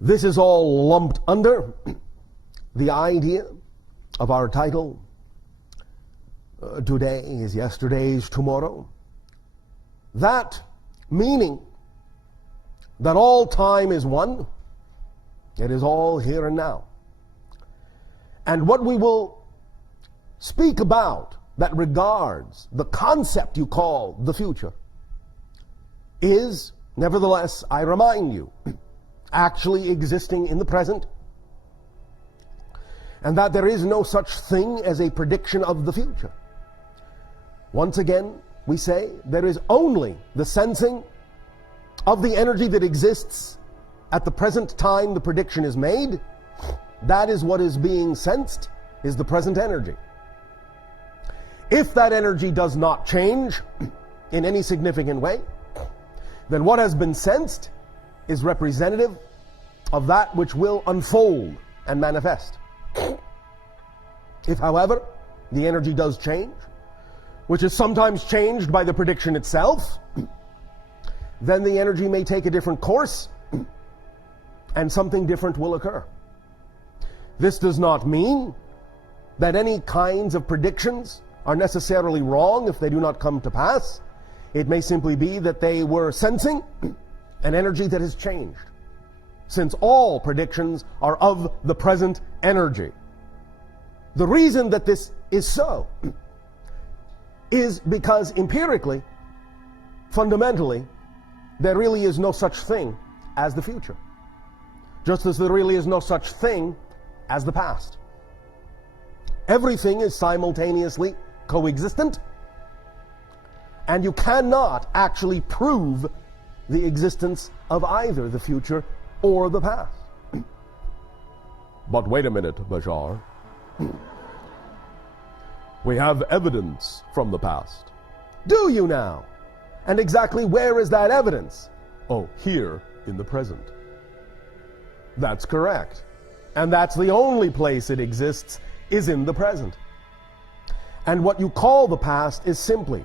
This is all lumped under the idea of our title, Today is Yesterday's Tomorrow. That meaning that all time is one, it is all here and now. And what we will speak about that regards the concept you call the future is, nevertheless, I remind you, actually existing in the present, and that there is no such thing as a prediction of the future. Once again, we say there is only the sensing of the energy that exists at the present time the prediction is made. That is what is being sensed, is the present energy. If that energy does not change in any significant way, then what has been sensed is representative of that which will unfold and manifest. If, however, the energy does change, which is sometimes changed by the prediction itself, then the energy may take a different course and something different will occur. This does not mean that any kinds of predictions are necessarily wrong if they do not come to pass. It may simply be that they were sensing an energy that has changed, since all predictions are of the present energy. The reason that this is so is because empirically, fundamentally, there really is no such thing as the future, just as there really is no such thing as the past. Everything is simultaneously coexistent, and you cannot actually prove the existence of either the future or the past. But wait a minute, Bashar. We have evidence from the past. Do you now? And exactly where is that evidence? Oh, here in the present. That's correct. And that's the only place it exists, is in the present. And what you call the past is simply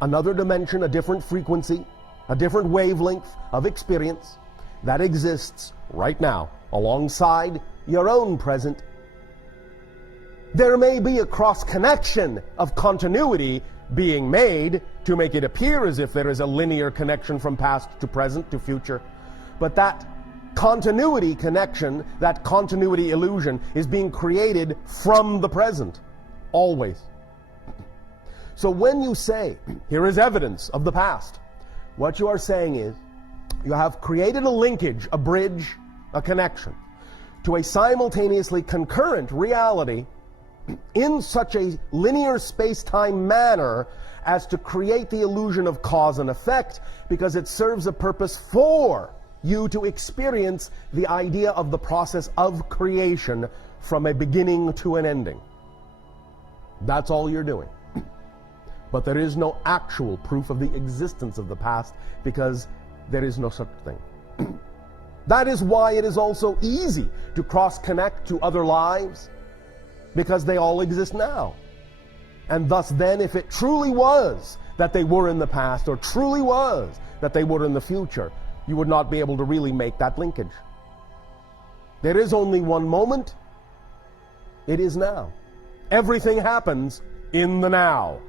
another dimension, a different frequency, a different wavelength of experience that exists right now alongside your own present. There may be a cross-connection of continuity being made to make it appear as if there is a linear connection from past to present to future, but that continuity connection, that continuity illusion, is being created from the present, always. So when you say, here is evidence of the past, what you are saying is, you have created a linkage, a bridge, a connection to a simultaneously concurrent reality in such a linear space-time manner as to create the illusion of cause and effect, because it serves a purpose for you to experience the idea of the process of creation from a beginning to an ending. That's all you're doing. But there is no actual proof of the existence of the past, because there is no such thing. That is why it is also easy to cross-connect to other lives, because they all exist now. And thus then, if it truly was that they were in the past, or truly was that they were in the future, you would not be able to really make that linkage. There is only one moment. It is now. Everything happens in the now.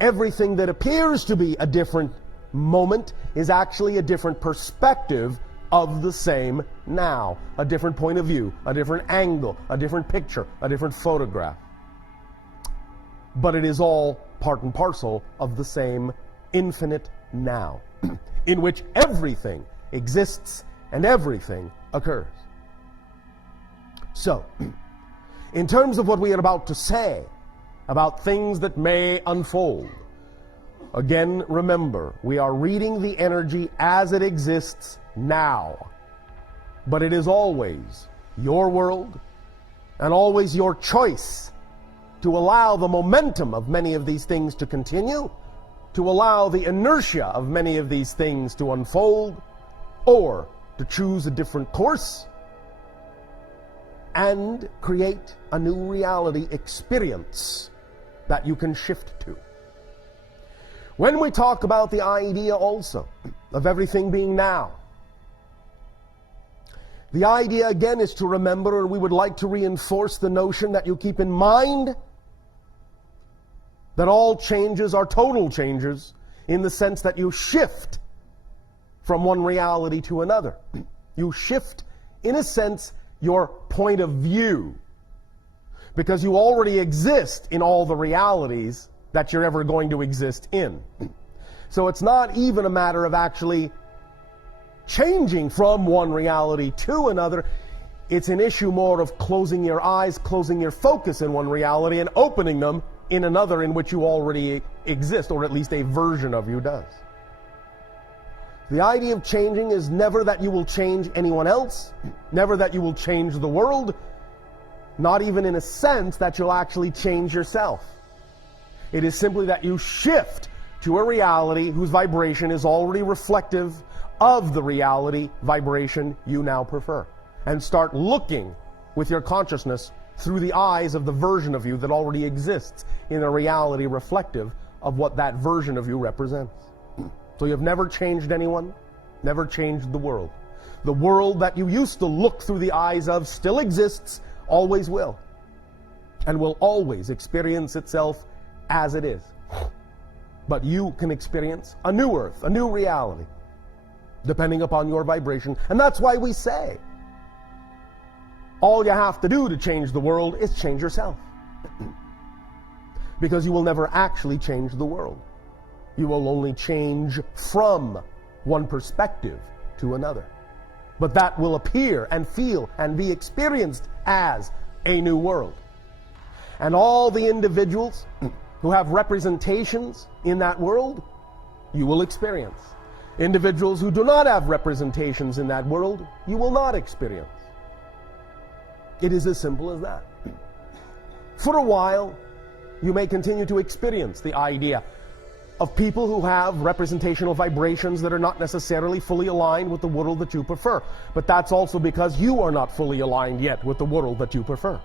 Everything that appears to be a different moment is actually a different perspective of the same now. A different point of view, a different angle, a different picture, a different photograph. But it is all part and parcel of the same infinite now, in which everything exists and everything occurs. So, in terms of what we are about to say about things that may unfold, again, remember, we are reading the energy as it exists now. But it is always your world and always your choice to allow the momentum of many of these things to continue, to allow the inertia of many of these things to unfold, or to choose a different course and create a new reality experience that you can shift to. When we talk about the idea also of everything being now, The idea, again, is to remember, or we would like to reinforce the notion that you keep in mind that all changes are total changes in the sense that you shift from one reality to another. You shift, in a sense, your point of view, because you already exist in all the realities that you're ever going to exist in. So it's not even a matter of actually changing from one reality to another. It's an issue more of closing your eyes, closing your focus in one reality, and opening them in another in which you already exist, or at least a version of you does. The idea of changing is never that you will change anyone else, never that you will change the world, not even in a sense that you'll actually change yourself. It is simply that you shift to a reality whose vibration is already reflective of the reality vibration you now prefer, and start looking with your consciousness through the eyes of the version of you that already exists in a reality reflective of what that version of you represents. So you have never changed anyone, never changed the world. The world that you used to look through the eyes of still exists, always will, and will always experience itself as it is. But you can experience a new earth, a new reality, depending upon your vibration. And that's why we say, all you have to do to change the world is change yourself. Because you will never actually change the world. You will only change from one perspective to another. But that will appear and feel and be experienced as a new world. And all the individuals who have representations in that world, you will experience. Individuals who do not have representations in that world, you will not experience. It is as simple as that. For a while, you may continue to experience the idea of people who have representational vibrations that are not necessarily fully aligned with the world that you prefer. But that's also because you are not fully aligned yet with the world that you prefer.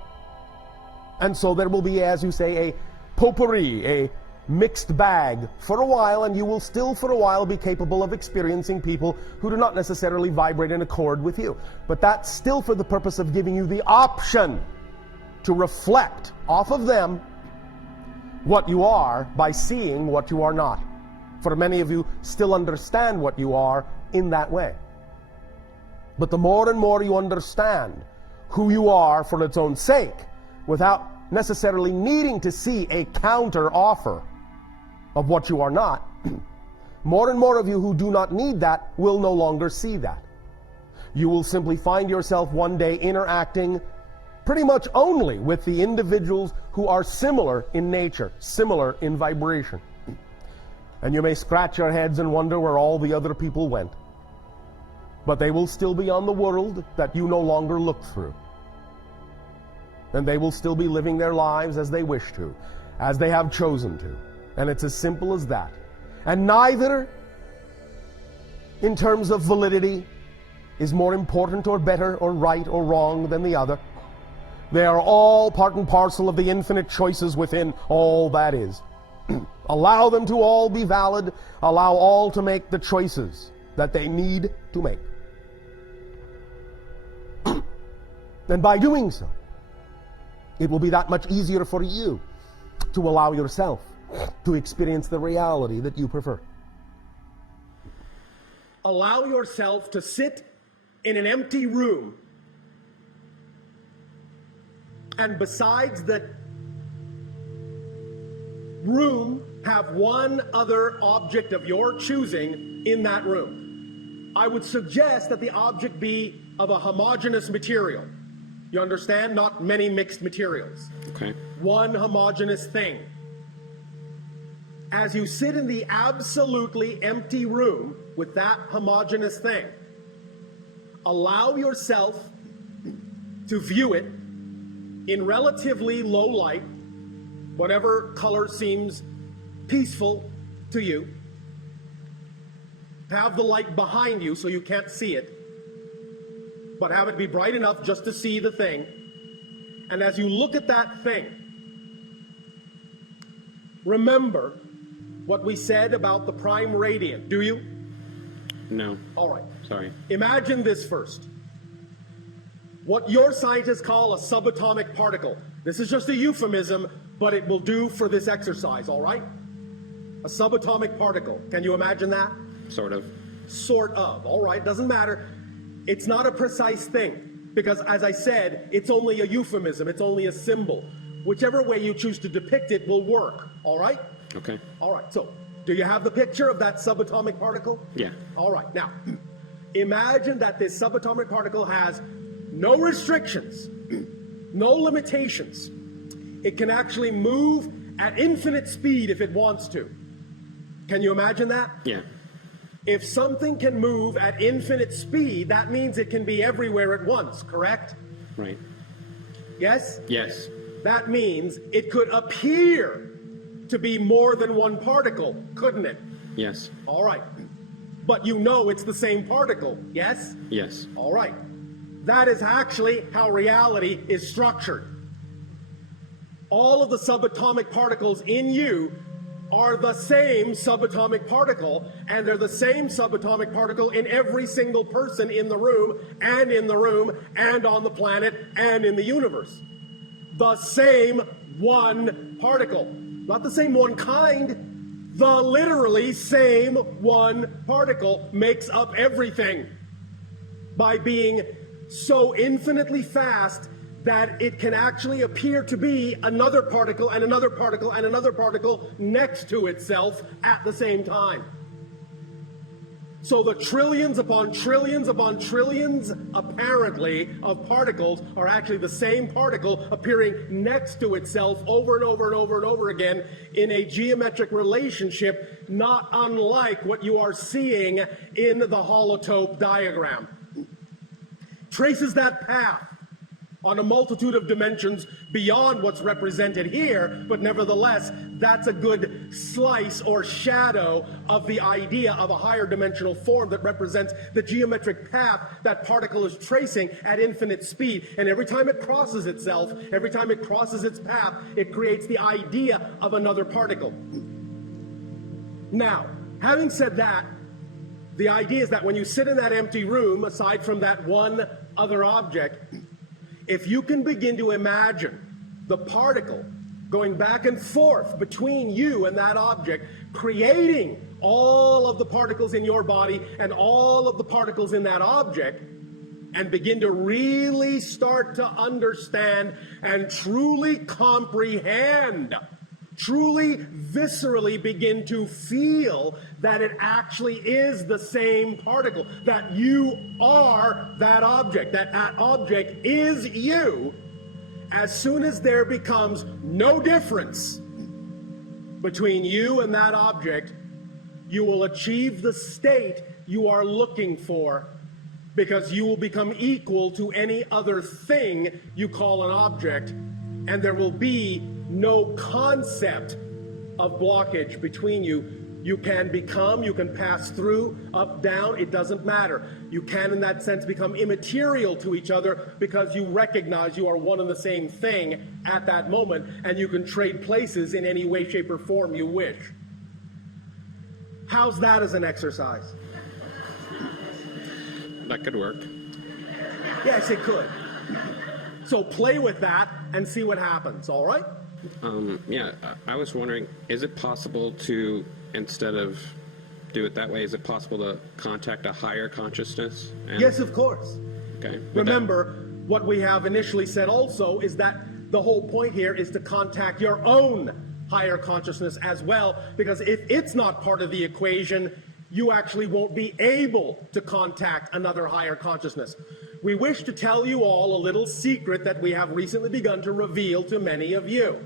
And so there will be, as you say, a potpourri, a mixed bag for a while, and you will still for a while be capable of experiencing people who do not necessarily vibrate in accord with you. But that's still for the purpose of giving you the option to reflect off of them what you are by seeing what you are not. For many of you still understand what you are in that way. But the more and more you understand who you are for its own sake, without necessarily needing to see a counter offer of what you are not, more and more of you who do not need that will no longer see that. You will simply find yourself one day interacting pretty much only with the individuals who are similar in nature, similar in vibration. And you may scratch your heads and wonder where all the other people went. But they will still be on the world that you no longer look through. And they will still be living their lives as they wish to, as they have chosen to. And it's as simple as that. And neither, in terms of validity, is more important or better or right or wrong than the other. They are all part and parcel of the infinite choices within all that is. Allow them to all be valid. Allow all to make the choices that they need to make. And by doing so, it will be that much easier for you to allow yourself to experience the reality that you prefer. Allow yourself to sit in an empty room, and besides the room, have one other object of your choosing in that room. I would suggest that the object be of a homogeneous material. You understand? Not many mixed materials. Okay. One homogeneous thing. As you sit in the absolutely empty room with that homogeneous thing, allow yourself to view it in relatively low light, whatever color seems peaceful to you. Have the light behind you so you can't see it, but have it be bright enough just to see the thing. And as you look at that thing, remember what we said about the prime radiant. Do you? No. All right. Sorry. Imagine this first. what your scientists call a subatomic particle. This is just a euphemism, but it will do for this exercise, all right? A subatomic particle. Can you imagine that? Sort of. Sort of. All right, doesn't matter. It's not a precise thing, because as I said, it's only a euphemism, it's only a symbol. Whichever way you choose to depict it will work, all right? Okay. All right, so do you have the picture of that subatomic particle? Yeah. All right, now, imagine that this subatomic particle has no restrictions, no limitations. It can actually move at infinite speed if it wants to. Can you imagine that? Yeah. If something can move at infinite speed, that means it can be everywhere at once, correct? Right. Yes? Yes. That means it could appear to be more than one particle, couldn't it? Yes. All right. But you know it's the same particle, yes? Yes. All right. That is actually how reality is structured. All of the subatomic particles in you are the same subatomic particle, and they're the same subatomic particle in every single person in the room, and on the planet, and in the universe. The same one particle. Not the same one kind. The literally same one particle makes up everything by being so infinitely fast that it can actually appear to be another particle and another particle and another particle next to itself at the same time. So the trillions upon trillions upon trillions, apparently, of particles are actually the same particle appearing next to itself over and over and over and over again in a geometric relationship not unlike what you are seeing in the holotope diagram. Traces that path on a multitude of dimensions beyond what's represented here, but nevertheless, that's a good slice or shadow of the idea of a higher dimensional form that represents the geometric path that particle is tracing at infinite speed. And every time it crosses itself, every time it crosses its path, it creates the idea of another particle. Now, having said that, the idea is that when you sit in that empty room, aside from that one other object, if you can begin to imagine the particle going back and forth between you and that object, creating all of the particles in your body and all of the particles in that object, and begin to really start to understand and truly comprehend, truly viscerally begin to feel that it actually is the same particle, that you are that object, that object is you. As soon as there becomes no difference between you and that object, you will achieve the state you are looking for, because you will become equal to any other thing you call an object, and there will be no concept of blockage between you. You can become, you can pass through, up, down, it doesn't matter. You can, in that sense, become immaterial to each other because you recognize you are one and the same thing at that moment, and you can trade places in any way, shape, or form you wish. How's that as an exercise? That could work. Yes, it could. So play with that and see what happens, all right? Yeah, I was wondering, is it possible to, instead of do it that way, is it possible to contact a higher consciousness? Yes, of course. Okay. Remember, what we have initially said also is that the whole point here is to contact your own higher consciousness as well, because if it's not part of the equation, you actually won't be able to contact another higher consciousness. We wish to tell you all a little secret that we have recently begun to reveal to many of you.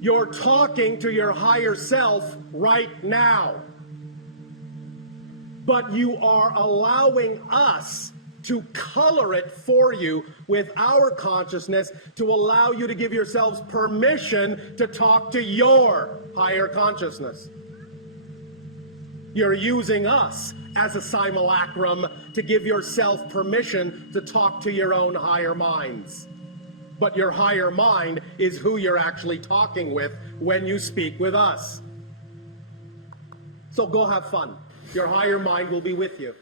You're talking to your higher self right now, but you are allowing us to color it for you with our consciousness to allow you to give yourselves permission to talk to your higher consciousness. You're using us as a simulacrum to give yourself permission to talk to your own higher minds. But your higher mind is who you're actually talking with when you speak with us. So go have fun. Your higher mind will be with you.